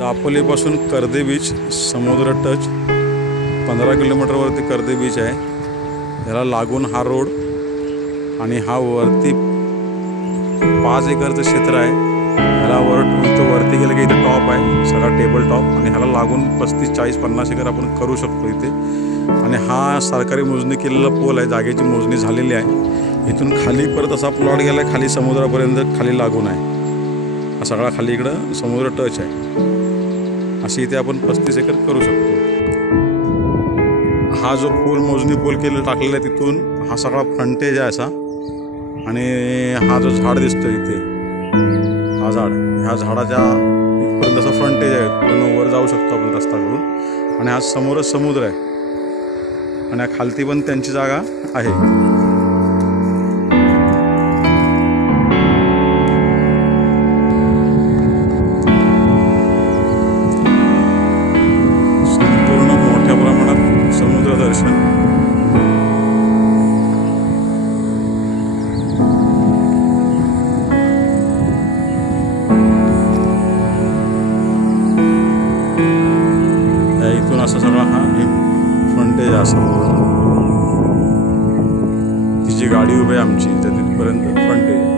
दापोलीपासून कर्दे beach समुद्र touch 15 किलोमीटरवरती कर्दे beach आहे. याला लागून हा रोड आणि हा वरती 5 एकरचं क्षेत्र आहे. ह्याला वरती गेलं की इथे टॉप आहे सगळा टेबल टॉप आणि ह्याला लागून 35, 40, 50 एकर आपण करू शकतो इथे. आणि हा सरकारी मोजणी केलेला पोल आहे. जागेची मोजणी झालेली आहे. इथून खाली परत असा प्लॉट गेला खाली समुद्रापर्यंत खाली लागून आहे. हा सगळा खाली इकडं समुद्र टच आहे. अशी इथे आपण 35 एकर करू शकतो. हा जो मोजणी पोल टाकलेला आहे तिथून हा सगळा फ्रंटेज आहे असा. आणि हा जो झाड दिसतो इथे हा झाड ह्या झाडाच्या इथपर्यंत असं फ्रंटेज आहे. पूर्ण वर जाऊ शकतो आपण रस्ता करून. आणि हा समोरच समुद्र आहे आणि खालती पण त्यांची जागा आहे. इथून असं सगळा हा फ्रंटेज असं ती जी गाडी उभी आहे आमची तिथपर्यंत फ्रंटेज.